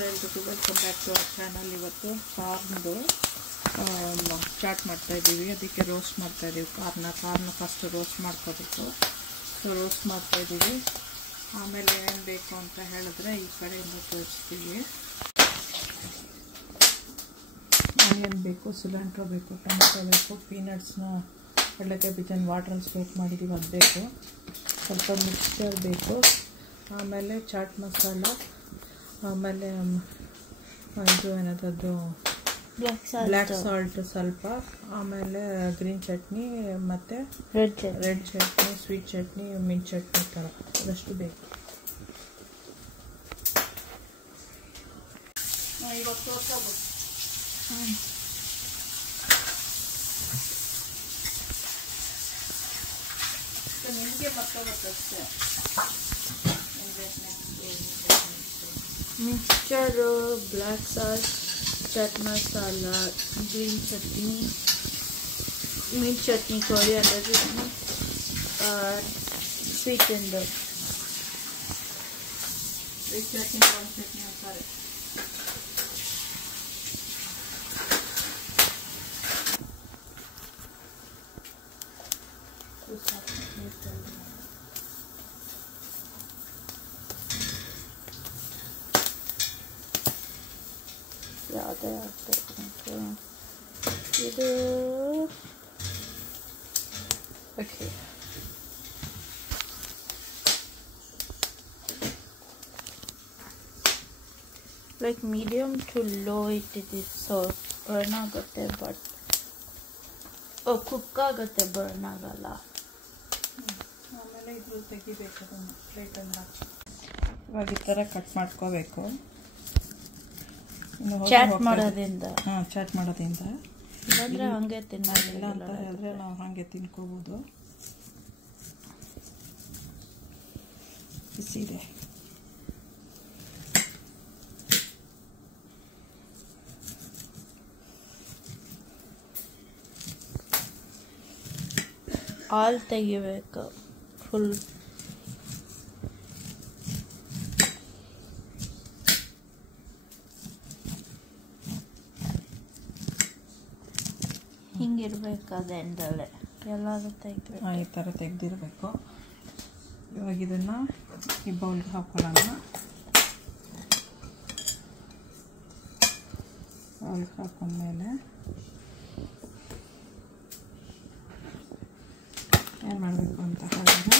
ನಮಸ್ಕಾರ ಎಲ್ರಿಗೂ, welcome back to our channel. ಇವತ್ತು ಕಾರ್ನ್ದು ಚಾಟ್ ಮಾಡ್ತಾಯಿದ್ದೀವಿ. ಅದಕ್ಕೆ ರೋಸ್ಟ್ ಮಾಡ್ತಾಯಿದ್ದೀವಿ. ಕಾರ್ನ ಫಸ್ಟ್ ರೋಸ್ಟ್ ಮಾಡ್ಕೋಬೇಕು. ಸೊ ರೋಸ್ಟ್ ಮಾಡ್ತಾಯಿದ್ದೀವಿ. ಆಮೇಲೆ ಏನು ಬೇಕು ಅಂತ ಹೇಳಿದ್ರೆ ಈ ಕಡೆಯಿಂದ ತೋರಿಸ್ತೀವಿ. ಆನಿಯನ್ ಬೇಕು, ಸಿಲಿಂಡ್ರ್ ಬೇಕು, ಟೊಮೆಟೊ ಬೇಕು, ಪೀನಟ್ಸ್ನ ಕಡಲೆಕಾಯಿ ಬೀಜನ ವಾಟ್ರಲ್ಲಿ ಸೋಕ್ ಮಾಡಿದ್ದೀವಿ, ಅದು ಬೇಕು. ಸ್ವಲ್ಪ ಮಿಕ್ಸ್ಚರ್ ಬೇಕು, ಆಮೇಲೆ ಚಾಟ್ ಮಸಾಲ, ಆಮೇಲೆ ಇದು ಏನದು ಬ್ಲ್ಯಾಕ್ ಸಾಲ್ಟ್ ಸ್ವಲ್ಪ, ಆಮೇಲೆ ಗ್ರೀನ್ ಚಟ್ನಿ ಮತ್ತು red chutney, sweet chutney, mint chutney ಥರ ಅದಷ್ಟು ಬೇಕು. ಇವತ್ತು ತೋರಿಸ್ಬೋದು. ನಿಮಗೆ ಗೊತ್ತಷ್ಟೇ. Mixture, black salt, chaat masala, green chutney, mint chutney, coriander chutney, sweet chutney ಅಂತಾರೆ. ಯಾವುದೇ ಆಗ್ತದೆ ಇದು. Okay, like medium to low ಇಟ್ಟಿದ್ದೀವಿ. ಸೊ ಬರ್ನ್ ಆಗುತ್ತೆ, ಬಟ್ ಕುಕ್ ಆಗುತ್ತೆ, ಬರ್ನ್ ಆಗಲ್ಲ. ಆಮೇಲೆ ಇದು ತೆಗಿಬೇಕು, ಅದನ್ನು ಪ್ಲೇಟಲ್ಲಿ ಹಾಕಿ ಇವಾಗ ಈ ಥರ ಕಟ್ ಮಾಡ್ಕೋಬೇಕು. ಚಾಟ್ ಮಾಡೋದ್ರಿಂದ ಇಲ್ಲಾಂದ್ರೆ ಹಾಗೆ ತಿನ್ನೋದಿಲ್ಲ ಅಂತ ಹೇಳಿದ್ರೆ ನಾವು ಹಾಗೆ ತಿನ್ಕೋಬೋದು. ಬಿಸಿದೆ. ಹಾಲು ತೆಗಿಬೇಕು ಫುಲ್. ಹಿಂಗಿರ್ಬೇಕು, ಅದೆಂದಲೇ ಎಲ್ಲಾದರೂ ತೆಗಿಬೇಕು. ಈ ಥರ ತೆಗೆದಿರಬೇಕು. ಇವಾಗ ಇದನ್ನು ಈ ಬೌಲ್ಗೆ ಹಾಕೊಳ್ಳೋಣ. ಬೌಲ್ಗೆ ಹಾಕೊಂಡ್ಮೇಲೆ ಏನು ಮಾಡಬೇಕು ಅಂತ ಹೇಳಿದ್ರೆ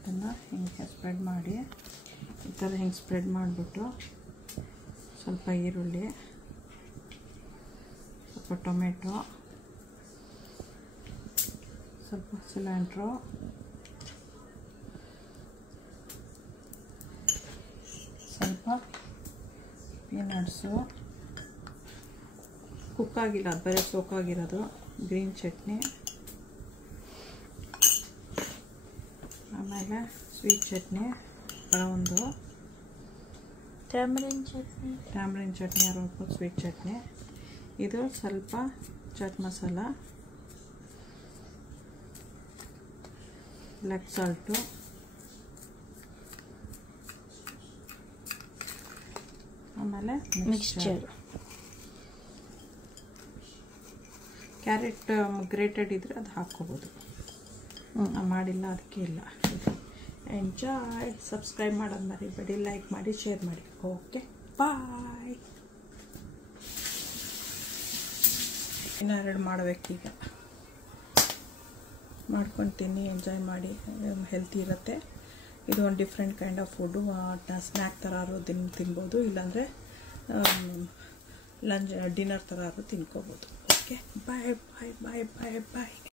ಇದನ್ನು ಹಿಂಗೆ ಸ್ಪ್ರೆಡ್ ಮಾಡಿ, ಈ ಥರ ಹಿಂಗೆ ಸ್ಪ್ರೆಡ್ ಮಾಡಿಬಿಟ್ಟು ಸ್ವಲ್ಪ ಈರುಳ್ಳಿ, ಸ್ವಲ್ಪ ಟೊಮೆಟೊ, ಸ್ವಲ್ಪ ಸಿಲಿಂಡ್ರು, ಸ್ವಲ್ಪ ಪೀನಟ್ಸು, ಕುಕ್ಕಾಗಿಲ್ಲ, ಅದು ಬರೀ ಸೋಕಾಗಿರೋದು, ಗ್ರೀನ್ ಚಟ್ನಿ, ಆಮೇಲೆ ಸ್ವೀಟ್ ಚಟ್ನಿ ಒಂದು, ಟ್ಯಾಮ್ರಿನ್ ಚಟ್ನಿ ಅರವತ್ತು, ಸ್ವೀಟ್ ಚಟ್ನಿ, ಇದು ಸ್ವಲ್ಪ ಚಾಟ್ ಮಸಾಲ, ಬ್ಲ್ಯಾಕ್ ಸಾಲ್ಟು, ಆಮೇಲೆ ಮಿಕ್ಸ್ಚರ್. ಕ್ಯಾರೆಟ್ ಗ್ರೇಟೆಡ್ ಇದ್ದರೆ ಅದು ಹಾಕ್ಕೋಬೋದು. ಮಾಡಿಲ್ಲ, ಅದಕ್ಕೆ ಇಲ್ಲ. ಎಂಜಾಯ್. ಸಬ್ಸ್ಕ್ರೈಬ್ ಮಾಡೋದು ಮರಿಬೇಡಿ, ಲೈಕ್ ಮಾಡಿ, ಶೇರ್ ಮಾಡಿ. ಓಕೆ, ಬಾಯ್. ಇನ್ನೆರಡು ಮಾಡಬೇಕೀಗ. ಮಾಡ್ಕೊತೀನಿ, ಎಂಜಾಯ್ ಮಾಡಿ. ಹೆಲ್ತಿ ಇರುತ್ತೆ. ಇದು ಒಂದು different kind of food. Snack ಥರ ತಿನ್ಬೋದು, ಇಲ್ಲಾಂದರೆ ಡಿನ್ನರ್ ಥರ ತಿನ್ಕೋಬೋದು. ಓಕೆ, ಬಾಯ್ ಬಾಯ್ ಬಾಯ್ ಬಾಯ್ ಬಾಯ್.